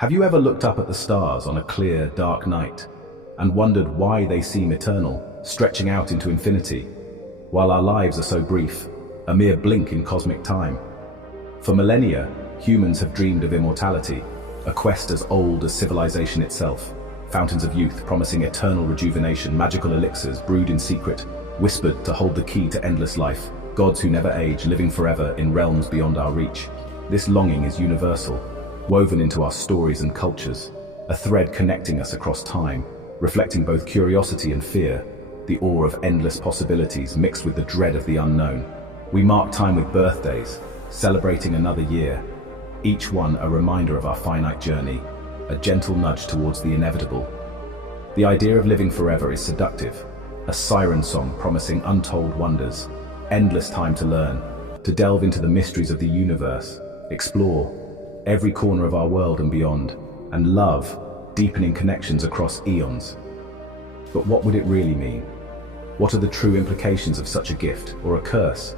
Have you ever looked up at the stars on a clear, dark night and wondered why they seem eternal, stretching out into infinity, while our lives are so brief, a mere blink in cosmic time? For millennia, humans have dreamed of immortality, a quest as old as civilization itself. Fountains of youth promising eternal rejuvenation, magical elixirs brewed in secret, whispered to hold the key to endless life, gods who never age, living forever in realms beyond our reach. This longing is universal, woven into our stories and cultures, a thread connecting us across time, reflecting both curiosity and fear, the awe of endless possibilities mixed with the dread of the unknown. We mark time with birthdays, celebrating another year, each one a reminder of our finite journey, a gentle nudge towards the inevitable. The idea of living forever is seductive, a siren song promising untold wonders, endless time to learn, to delve into the mysteries of the universe, explore every corner of our world and beyond, and love, deepening connections across eons. But what would it really mean? What are the true implications of such a gift, or a curse?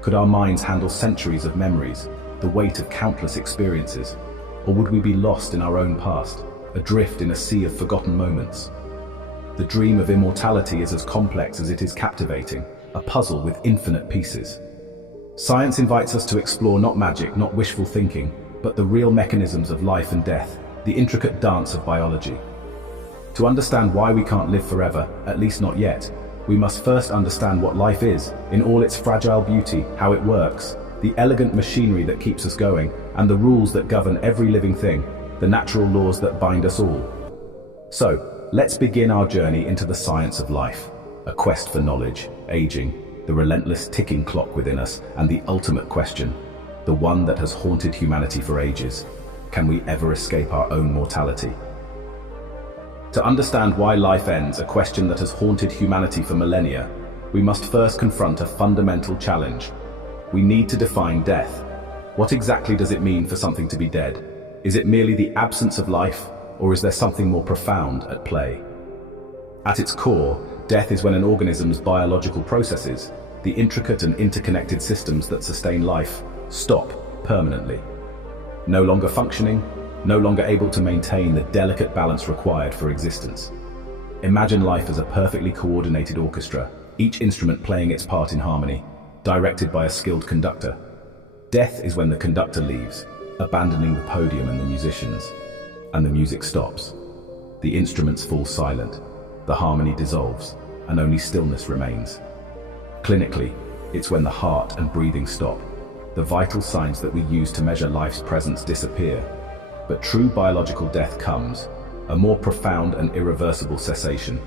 Could our minds handle centuries of memories, the weight of countless experiences? Or would we be lost in our own past, adrift in a sea of forgotten moments? The dream of immortality is as complex as it is captivating, a puzzle with infinite pieces. Science invites us to explore not magic, not wishful thinking, but the real mechanisms of life and death, the intricate dance of biology. To understand why we can't live forever, at least not yet, we must first understand what life is, in all its fragile beauty, how it works, the elegant machinery that keeps us going, and the rules that govern every living thing, the natural laws that bind us all. So, let's begin our journey into the science of life, a quest for knowledge, aging, the relentless ticking clock within us, and the ultimate question, the one that has haunted humanity for ages: can we ever escape our own mortality? To understand why life ends, a question that has haunted humanity for millennia, we must first confront a fundamental challenge. We need to define death. What exactly does it mean for something to be dead? Is it merely the absence of life, or is there something more profound at play? At its core, death is when an organism's biological processes, the intricate and interconnected systems that sustain life, stop permanently. No longer functioning, no longer able to maintain the delicate balance required for existence. Imagine life as a perfectly coordinated orchestra, each instrument playing its part in harmony, directed by a skilled conductor. Death is when the conductor leaves, abandoning the podium and the musicians, and the music stops. The instruments fall silent, the harmony dissolves, and only stillness remains. Clinically, it's when the heart and breathing stop. The vital signs that we use to measure life's presence disappear. But true biological death comes, a more profound and irreversible cessation,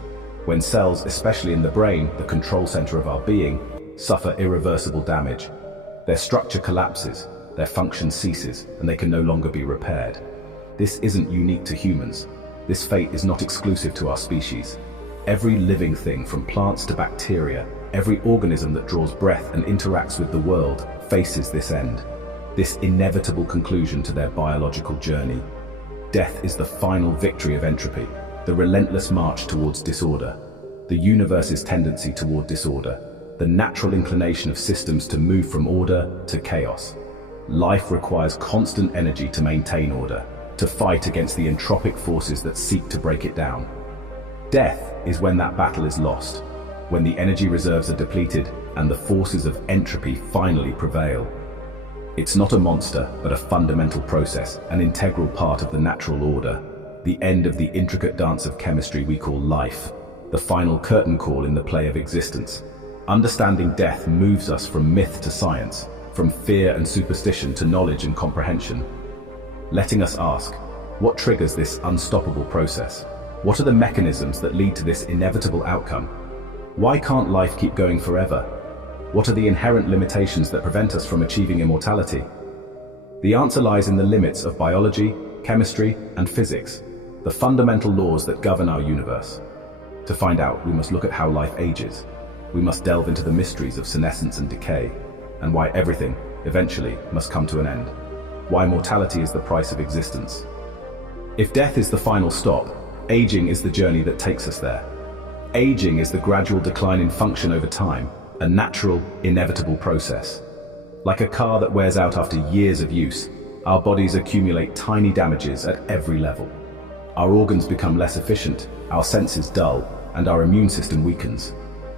when cells, especially in the brain, the control center of our being, suffer irreversible damage. Their structure collapses, their function ceases, and they can no longer be repaired. This isn't unique to humans. This fate is not exclusive to our species. Every living thing, from plants to bacteria, every organism that draws breath and interacts with the world, faces this end, this inevitable conclusion to their biological journey. Death is the final victory of entropy, the relentless march towards disorder, the universe's tendency toward disorder, the natural inclination of systems to move from order to chaos. Life requires constant energy to maintain order, to fight against the entropic forces that seek to break it down. Death is when that battle is lost, when the energy reserves are depleted and the forces of entropy finally prevail. It's not a monster, but a fundamental process, an integral part of the natural order, the end of the intricate dance of chemistry we call life, the final curtain call in the play of existence. Understanding death moves us from myth to science, from fear and superstition to knowledge and comprehension, letting us ask, what triggers this unstoppable process? What are the mechanisms that lead to this inevitable outcome? Why can't life keep going forever? What are the inherent limitations that prevent us from achieving immortality? The answer lies in the limits of biology, chemistry, and physics, the fundamental laws that govern our universe. To find out, we must look at how life ages. We must delve into the mysteries of senescence and decay, and why everything, eventually, must come to an end. Why mortality is the price of existence. If death is the final stop, aging is the journey that takes us there. Aging is the gradual decline in function over time, a natural, inevitable process. Like a car that wears out after years of use, our bodies accumulate tiny damages at every level. Our organs become less efficient, our senses dull, and our immune system weakens.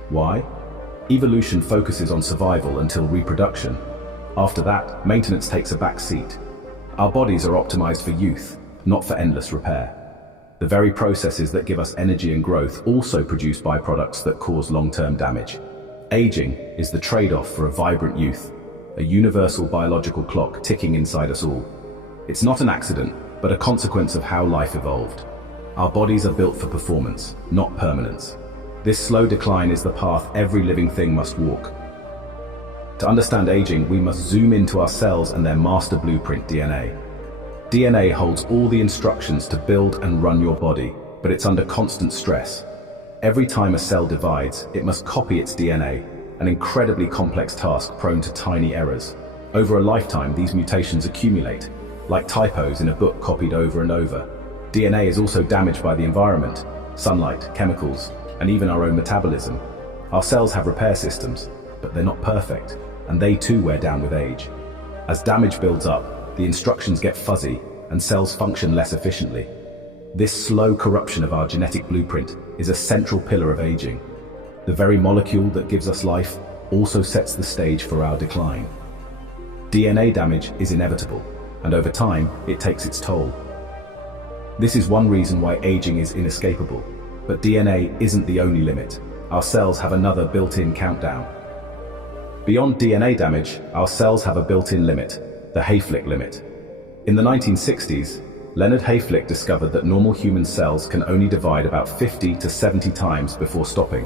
Why? Evolution focuses on survival until reproduction. After that, maintenance takes a back seat. Our bodies are optimized for youth, not for endless repair. The very processes that give us energy and growth also produce byproducts that cause long-term damage. Aging is the trade-off for a vibrant youth, a universal biological clock ticking inside us all. It's not an accident, but a consequence of how life evolved. Our bodies are built for performance, not permanence. This slow decline is the path every living thing must walk. To understand aging, we must zoom into our cells and their master blueprint, DNA. DNA holds all the instructions to build and run your body, but it's under constant stress. Every time a cell divides, it must copy its DNA, an incredibly complex task prone to tiny errors. Over a lifetime, these mutations accumulate, like typos in a book copied over and over. DNA is also damaged by the environment, sunlight, chemicals, and even our own metabolism. Our cells have repair systems, but they're not perfect, and they too wear down with age. As damage builds up, the instructions get fuzzy, and cells function less efficiently. This slow corruption of our genetic blueprint is a central pillar of aging. The very molecule that gives us life also sets the stage for our decline. DNA damage is inevitable, and over time, it takes its toll. This is one reason why aging is inescapable. But DNA isn't the only limit. Our cells have another built-in countdown. Beyond DNA damage, our cells have a built-in limit, the Hayflick limit. In the 1960s, Leonard Hayflick discovered that normal human cells can only divide about 50 to 70 times before stopping.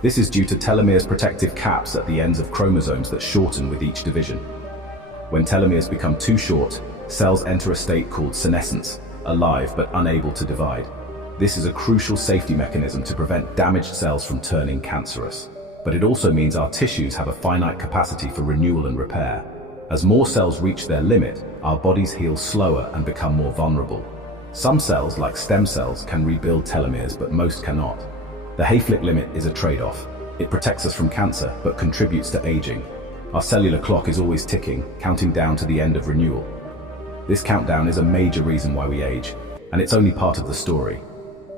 This is due to telomeres' protective caps at the ends of chromosomes that shorten with each division. When telomeres become too short, cells enter a state called senescence, alive but unable to divide. This is a crucial safety mechanism to prevent damaged cells from turning cancerous. But it also means our tissues have a finite capacity for renewal and repair. As more cells reach their limit, our bodies heal slower and become more vulnerable. Some cells, like stem cells, can rebuild telomeres, but most cannot. The Hayflick limit is a trade-off. It protects us from cancer, but contributes to aging. Our cellular clock is always ticking, counting down to the end of renewal. This countdown is a major reason why we age, and it's only part of the story.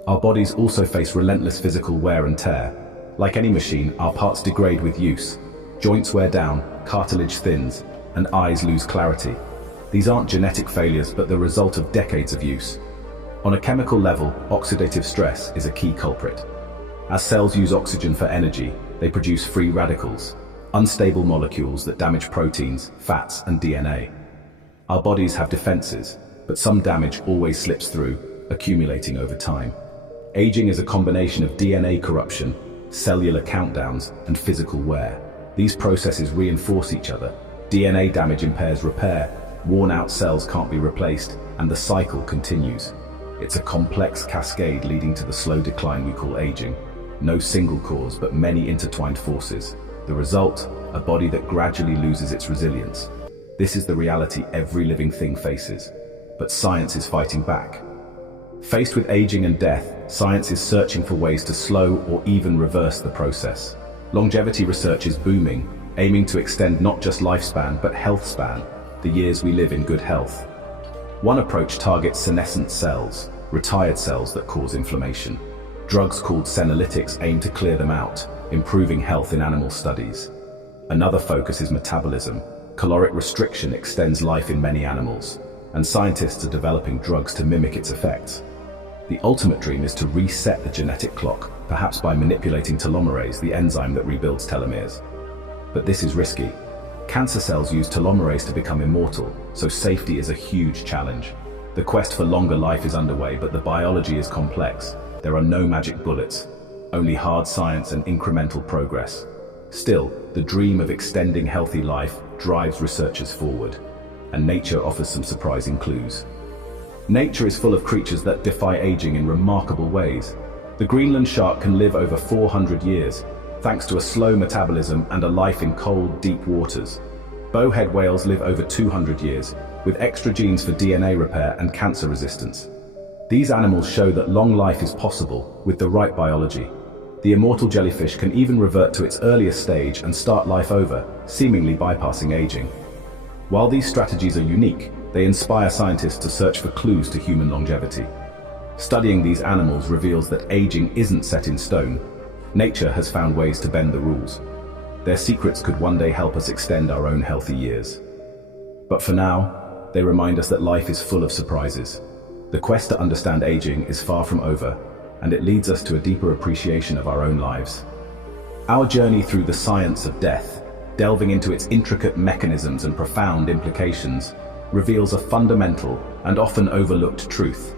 Our bodies also face relentless physical wear and tear. Like any machine, our parts degrade with use. Joints wear down, cartilage thins, and eyes lose clarity. These aren't genetic failures, but the result of decades of use. On a chemical level, oxidative stress is a key culprit. As cells use oxygen for energy, they produce free radicals, unstable molecules that damage proteins, fats, and DNA. Our bodies have defenses, but some damage always slips through, accumulating over time. Aging is a combination of DNA corruption, cellular countdowns, and physical wear. These processes reinforce each other. DNA damage impairs repair, worn-out cells can't be replaced, and the cycle continues. It's a complex cascade leading to the slow decline we call aging. No single cause, but many intertwined forces. The result, a body that gradually loses its resilience. This is the reality every living thing faces. But science is fighting back. Faced with aging and death, science is searching for ways to slow or even reverse the process. Longevity research is booming, aiming to extend not just lifespan but health span, the years we live in good health. One approach targets senescent cells, retired cells that cause inflammation. Drugs called senolytics aim to clear them out, improving health in animal studies. Another focus is metabolism. Caloric restriction extends life in many animals, and scientists are developing drugs to mimic its effects. The ultimate dream is to reset the genetic clock, perhaps by manipulating telomerase, the enzyme that rebuilds telomeres. But this is risky. Cancer cells use telomerase to become immortal, so safety is a huge challenge. The quest for longer life is underway, but the biology is complex. There are no magic bullets, only hard science and incremental progress. Still, the dream of extending healthy life drives researchers forward, and nature offers some surprising clues. Nature is full of creatures that defy aging in remarkable ways. The Greenland shark can live over 400 years, thanks to a slow metabolism and a life in cold, deep waters. Bowhead whales live over 200 years, with extra genes for DNA repair and cancer resistance. These animals show that long life is possible with the right biology. The immortal jellyfish can even revert to its earliest stage and start life over, seemingly bypassing aging. While these strategies are unique, they inspire scientists to search for clues to human longevity. Studying these animals reveals that aging isn't set in stone. Nature has found ways to bend the rules. Their secrets could one day help us extend our own healthy years. But for now, they remind us that life is full of surprises. The quest to understand aging is far from over, and it leads us to a deeper appreciation of our own lives. Our journey through the science of death, delving into its intricate mechanisms and profound implications, reveals a fundamental and often overlooked truth.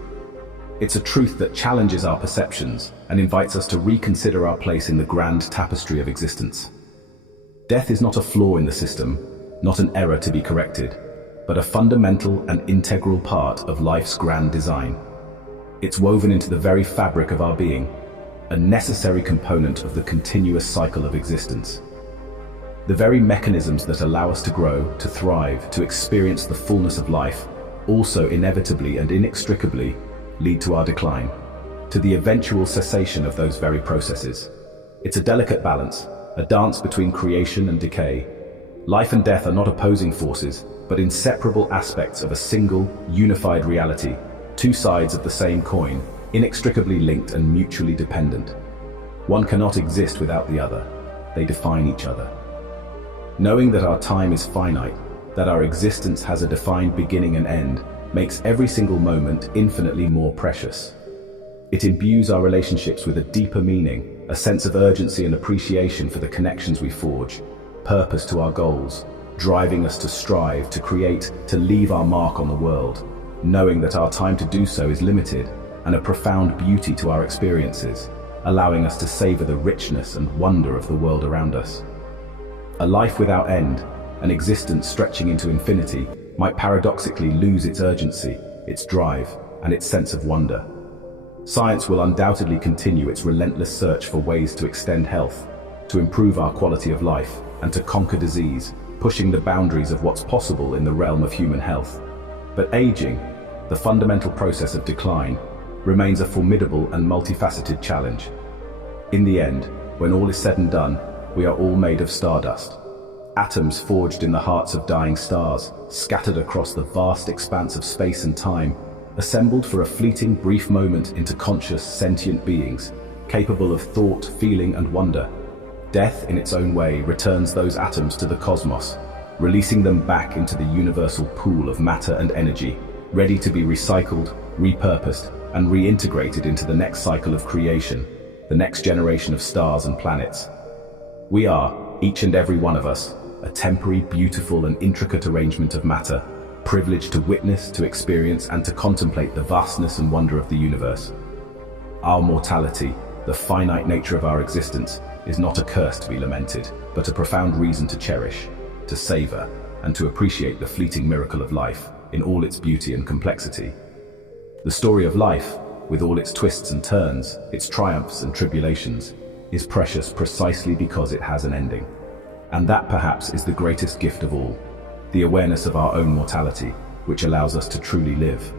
It's a truth that challenges our perceptions and invites us to reconsider our place in the grand tapestry of existence. Death is not a flaw in the system, not an error to be corrected, but a fundamental and integral part of life's grand design. It's woven into the very fabric of our being, a necessary component of the continuous cycle of existence. The very mechanisms that allow us to grow, to thrive, to experience the fullness of life, also inevitably and inextricably lead to our decline, to the eventual cessation of those very processes. It's a delicate balance, a dance between creation and decay. Life and death are not opposing forces, but inseparable aspects of a single, unified reality, two sides of the same coin, inextricably linked and mutually dependent. One cannot exist without the other. They define each other. Knowing that our time is finite, that our existence has a defined beginning and end, makes every single moment infinitely more precious. It imbues our relationships with a deeper meaning, a sense of urgency and appreciation for the connections we forge, purpose to our goals, driving us to strive, to create, to leave our mark on the world, knowing that our time to do so is limited, and a profound beauty to our experiences, allowing us to savor the richness and wonder of the world around us. A life without end, an existence stretching into infinity, might paradoxically lose its urgency, its drive, and its sense of wonder. Science will undoubtedly continue its relentless search for ways to extend health, to improve our quality of life, and to conquer disease, pushing the boundaries of what's possible in the realm of human health. But aging, the fundamental process of decline, remains a formidable and multifaceted challenge. In the end, when all is said and done, we are all made of stardust. Atoms forged in the hearts of dying stars, scattered across the vast expanse of space and time, assembled for a fleeting brief moment into conscious, sentient beings, capable of thought, feeling, and wonder. Death, in its own way, returns those atoms to the cosmos, releasing them back into the universal pool of matter and energy, ready to be recycled, repurposed, and reintegrated into the next cycle of creation, the next generation of stars and planets. We are, each and every one of us, a temporary, beautiful, and intricate arrangement of matter, privileged to witness, to experience, and to contemplate the vastness and wonder of the universe. Our mortality, the finite nature of our existence, is not a curse to be lamented, but a profound reason to cherish, to savor, and to appreciate the fleeting miracle of life in all its beauty and complexity. The story of life, with all its twists and turns, its triumphs and tribulations, is precious precisely because it has an ending. And that perhaps is the greatest gift of all, the awareness of our own mortality, which allows us to truly live.